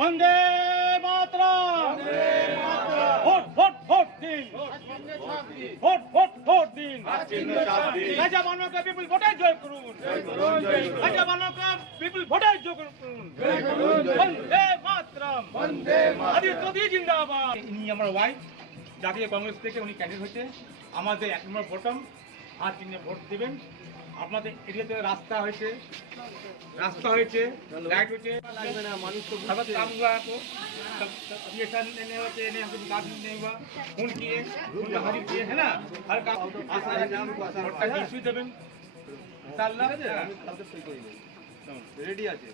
Vande Mataram. Vote vote vote দিন, vote vote vote দিন। রাজা মানবকে বিপুল ভোটে জয় করুন, রাজা মানবকে বিপুল ভোটে জয় করুন। বন্দে মাতরম, আদিত্য জিন্দাবাদ। ইনি আমার ওয়াইফ, জাতীয় কংগ্রেস থেকে উনি ক্যান্ডিডেট হয়েছে। আমাদের 1 নম্বর ভোটাম, হাত চিহ্নে ভোট দেবেন। আপনাদের এরিয়াতে রাস্তা হয়েছে, लाइट হয়েছে, মানুষ तो सब काम हुआ आपको, ये सब नहीं होते नहीं, हमको विकास नहीं हुआ। फोन किए, उनका हरी किए है ना, हर काम आसान है। इश्यू देवें इंशाल्लाह रेडी আছে।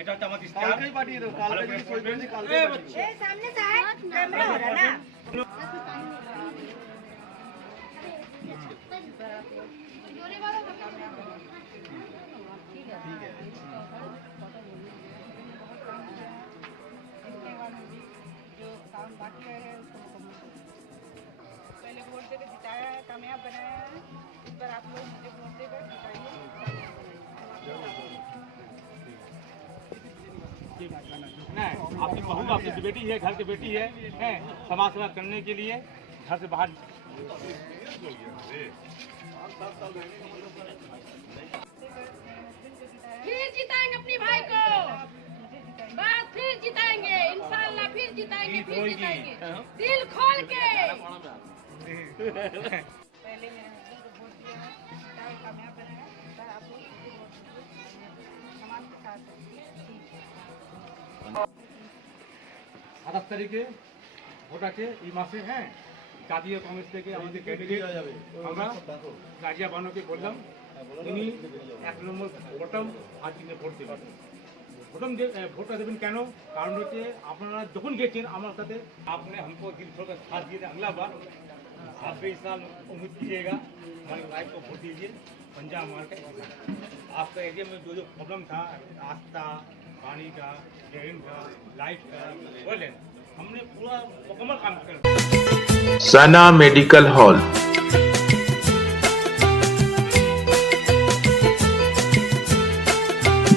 এটা হচ্ছে আমাদের কালকেই পাঠিয়ে দাও, কালকে যদি সই করে দিই কালকে পাঠিয়ে দাও। এই সামনে সাহেব ক্যামেরা हो रहा ना। ठीक है जो काम बाकी है उसको पहले वोट देकर जिताया है, कामयाब बनाया है। इस बार आप लोग मुझे वोट देकर जिताइए। आपकी बहू, आपकी बेटी है, घर की बेटी है, समाज सेवा करने के लिए घर से बाहर फिर जिताएंगे अपने भाई को, बस फिर जिताएंगे इंशाल्लाह, फिर जिताएंगे, फिर जिताएंगे दिल खोल के। पहले मेरे हस्बैंड को वोट दिया है, कामयाब बनाया है। आप लोग समाज के साथ 27 তারিখে ভোট আছে এই মাসে। জাতীয় কংগ্রেস থেকে আমাদের ক্যান্ডিডেট আমরা রাজিয়া বানোকে বললাম, তিনি 1 নম্বর ভোটাম, হাত চিহ্নে ভোট দেবেন। ভোটটা দেবেন কেন? কারণ হচ্ছে আপনারা যখন গেছেন আমার সাথে, आपने हमको दिल छोड़कर साथ दिए थे। अगला बार आप भी इस साल उम्मीद कीजिएगा, हमारे भाई को वोट दीजिए। पंजाब मार के आपका एरिया में जो प्रॉब्लम था, रास्ता, पानी का, ड्रेन का, लाइट का, बोले हमने पूरा मुकम्मल काम कर। सना medical hall,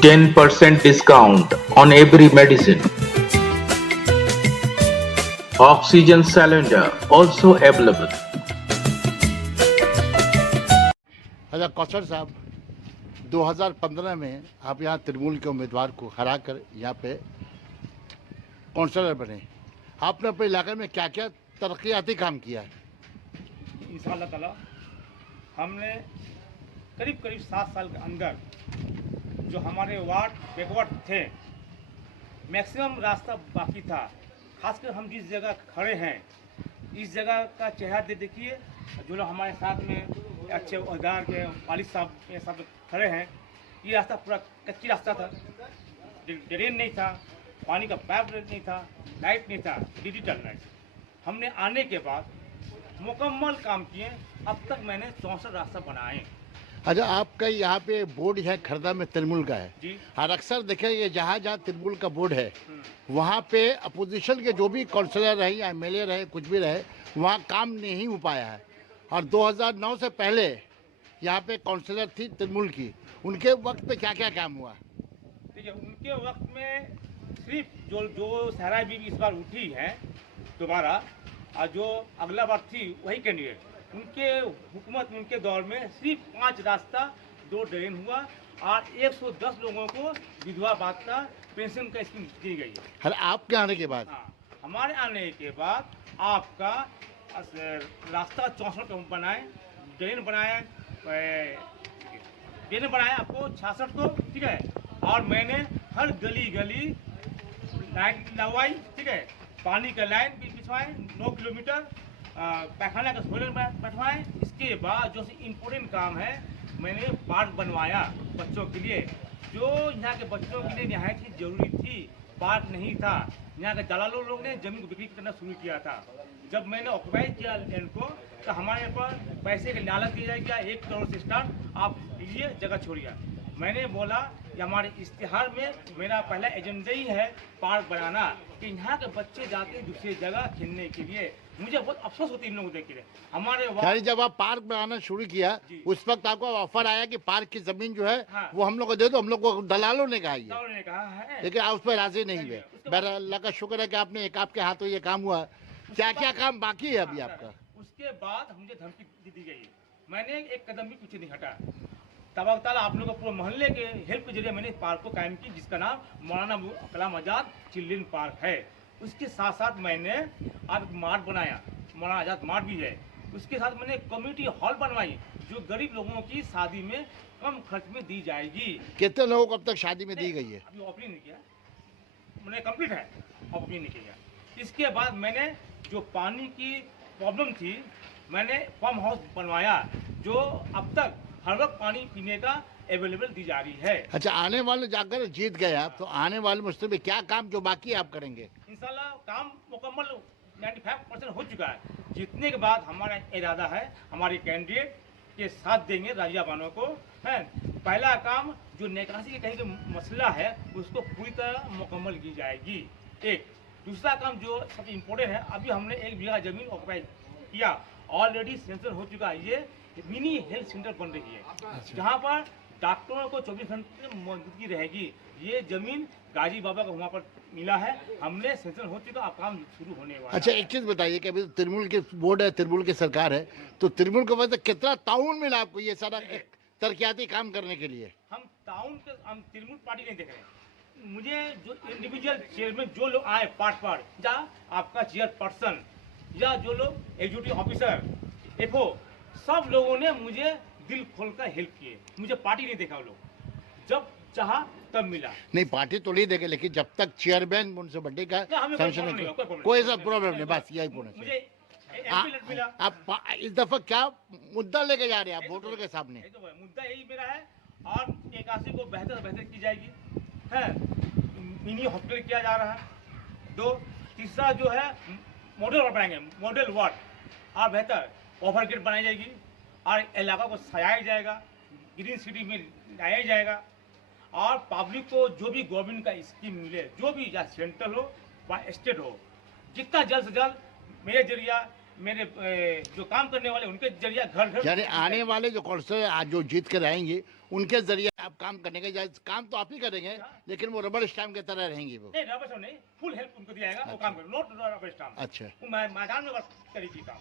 10% discount on every medicine. Oxygen cylinder also available. अच्छा कौशल साहब, 2015 में आप यहाँ तृणमूल के उम्मीदवार को हरा कर यहाँ पे काउंसलर बने। आपने अपने इलाके में क्या क्या तरक्याती काम किया है? इंशाअल्लाह ताला हमने करीब 7 साल के अंदर जो हमारे वार्ड बैकवर्ड थे, मैक्सिमम रास्ता बाकी था। खासकर हम जिस जगह खड़े हैं, इस जगह का चेहरा देखिए। जो लोग हमारे साथ में अच्छे उहदेदार के वालिद साहब के साथ खड़े हैं, ये रास्ता पूरा कच्ची रास्ता था, ड्रेन नहीं था, पानी का पाइप नहीं था, लाइट नहीं था, डिजिटल लाइट। हमने आने के बाद मुकम्मल काम किए। अब तक मैंने 64 रास्ता बनाए। अच्छा, आपका यहाँ पे बोर्ड है खरदा में तृणमूल का है जी। और अक्सर देखेंगे जहाँ जहाँ तृणमूल का बोर्ड है वहाँ पे अपोजिशन के जो भी काउंसलर रहे या एमएलए रहे, कुछ भी रहे, वहाँ काम नहीं हो पाया है। और 2009 से पहले यहाँ पे काउंसलर थी तृणमूल की, उनके वक्त पे क्या क्या काम हुआ? देखिए, उनके वक्त में सिर्फ जो सहरा बीबी इस बार उठी है दोबारा, और जो अगला बार थी वही कैंडिडेट, उनके हुकूमत में, उनके दौर में सिर्फ 5 रास्ता, 2 ड्रेन हुआ और 110 लोगों को विधवा भाता पेंशन का स्कीम दी गई है। हर आपके आने के बाद? हाँ, हमारे आने के बाद आपका रास्ता 64 बनाए, ड्रेन बनाए आपको 66 को, ठीक है। और मैंने हर गली गली लाइट लगवाई, ठीक है। पानी का लाइन भी बिछवाए 9 किलोमीटर, पैखाना का सोलर बैठवाए। इसके बाद जो इम्पोर्टेंट काम है, मैंने पार्क बनवाया बच्चों के लिए। जो यहाँ के बच्चों के लिए नहायत ही जरूरी थी, पार्क नहीं था। यहाँ के दलालों लोग ने जमीन को बिक्री करना शुरू किया था। जब मैंने ऑक्युपाई किया लैंड को, तो हमारे यहाँ पर पैसे का लालच दिया जाएगा, 1 करोड़ से स्टार्ट, आप लीजिए, जगह छोड़िए। मैंने बोला कि हमारे इश्तिहार में मेरा पहला एजेंडा ही है पार्क बनाना, कि यहाँ के बच्चे जाते हैं दूसरी जगह खेलने के लिए। मुझे बहुत अफसोस होती है इन लोगों को देख के। हमारे यानी जब आप पार्क बनाना शुरू किया जी। उस वक्त आपको ऑफर आया कि पार्क की जमीन जो है हाँ। वो हम लोग को दे दो, हम लोग को दलालों ने कहा ये, वार्ड ने कहा है, लेकिन आप उस पर राजी नहीं हुए। उसके बहरहाल अल्लाह का शुक्र है कि आपने एक आपके हाथों ये काम हुआ। क्या क्या काम बाकी है अभी आपका? उसके बाद मुझे धमकी दी गई। मैंने एक कदम भी पीछे नहीं हटा। तबाकताल आप लोगों को पूरे मोहल्ले के हेल्प के जरिए मैंने पार्क को कायम की, जिसका नाम मौलाना कलाम आजाद चिल्ड्रन पार्क है। उसके साथ साथ मैंने अब एक मार्ट बनाया, मौलाना आजाद मार्ट भी है। उसके साथ मैंने कम्युनिटी हॉल बनवाई जो गरीब लोगों की शादी में कम खर्च में दी जाएगी। कितने लोगों को अब तक शादी में दी गई है? अभी ओपनिंग नहीं किया, मैंने कंप्लीट है, ओपनिंग नहीं किया। इसके बाद मैंने जो पानी की प्रॉब्लम थी, मैंने पंप हाउस बनवाया जो अब तक हर वक्त पानी पीने का अवेलेबल दी जा रही है। अच्छा, आने वाले जाकर जीत गए आप, तो आने वाले मुश्किल में क्या काम जो बाकी है आप करेंगे? इंशाल्लाह काम मुकम्मल 95% हो चुका है। जीतने के बाद हमारा इरादा है हमारे कैंडिडेट के साथ देंगे राजिया बानो को, है। पहला काम जो निकासी के कहीं का मसला है उसको पूरी तरह मुकम्मल की जाएगी। एक दूसरा काम जो सबसे इम्पोर्टेंट है, अभी हमने 1 बीघा जमीन ऑक्युपाई किया, ऑलरेडी सेंसर हो चुका है। ये मिनी हेल्थ सेंटर बन रही है जहाँ पर डॉक्टरों को 24 घंटे मौजूदगी रहेगी। ये जमीन गाजी बाबा को वहाँ पर मिला है, हमने सेंसर हो चुका, अब काम शुरू होने वाला अच्छा, है। एक चीज बताइए कि अभी तृणमूल की बोर्ड है, तृणमूल की सरकार है, तो तृणमूल की वजह से कितना ताउन मिला आपको ये सारा एक तरक्याती काम करने के लिए? हम तृणमूल पार्टी नहीं देख रहे हैं। मुझे जो इंडिविजुअल चेयरमैन जो लोग आए पार्ट या आपका चेयरपर्सन या जो लोग एग्जीक्यूटिव ऑफिसर एफओ, सब लोगों ने मुझे दिल खोलकर हेल्प किए। मुझे पार्टी नहीं देखा, वो लोग जब चाहा तब मिला। नहीं, पार्टी तो नहीं देगा, लेकिन जब तक चेयरमैन म्यूनसिपलिटी का ना, हमें कोई सैंक्शन प्रॉब्लम नहीं है, होगा, कोई कोई प्रॉब्लम ऐसा प्रॉब्लम नहीं, बस यही पूछना मुझे चाहिए। एमपी लेट मिला। आप इस दफा क्या मुद्दा लेके जा रहे हैं आप वोटरों के सामने? ये तो मुद्दा यही मेरा है, और 81 को बेहतर से बेहतर की जाएगी, है। मिनी हॉस्पिटल किया जा रहा है। 2 तीसरा जो है मॉडल वार्ड बनाएंगे, मॉडल वार्ड, और बेहतर ओवरगेट बनाई जाएगी, और इलाका को सजाया जाएगा, ग्रीन सिटी में लाया जाएगा, और पब्लिक को जो भी गवर्नमेंट का स्कीम मिले, जो भी या सेंट्रल हो या स्टेट हो, जितना जल्द से जल्द मेरे जरिया, मेरे जो काम करने वाले उनके जरिया घर घर यानी आने वाले जो कौंसलर आज जो जीत कर आएंगे उनके जरिए आप काम करने के, काम तो आप ही करेंगे लेकिन वो रबर स्टैम्प की तरह रहेंगे वो? नहीं, रबर स्टाम्प नहीं, फुल हेल्प उनको दिया जाएगा, वो काम करें, नोट रबर स्टाम्प। अच्छा, वो मैदान में करेगी काम,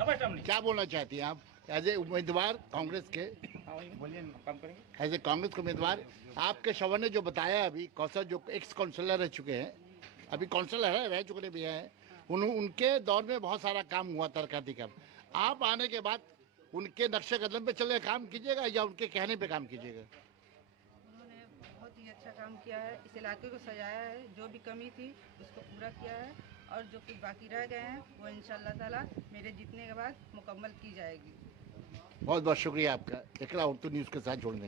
रबर स्टाम्प नहीं। क्या बोलना चाहती हैं आप एज ए उम्मीदवार कांग्रेस के? हाँ, वही बोलिए, काम करेंगे। एज ए कांग्रेस के उम्मीदवार, आपके शवर ने जो बताया अभी, कौशल जो एक्स काउंसलर रह चुके हैं, अभी काउंसलर है, रह चुके भी हैं, उनके दौर में बहुत सारा काम हुआ तरक्याती काम। आप आने के बाद उनके नक्शे कदम पे चले काम कीजिएगा या उनके कहने पे काम कीजिएगा? उन्होंने बहुत ही अच्छा काम किया है, इस इलाके को सजाया है, जो भी कमी थी उसको पूरा किया है, और जो कुछ बाकी रह गए हैं वो इंशाल्लाह ताला मेरे जीतने के बाद मुकम्मल की जाएगी। बहुत बहुत शुक्रिया आपका इकरा उर्दू न्यूज़ के साथ जुड़ने का।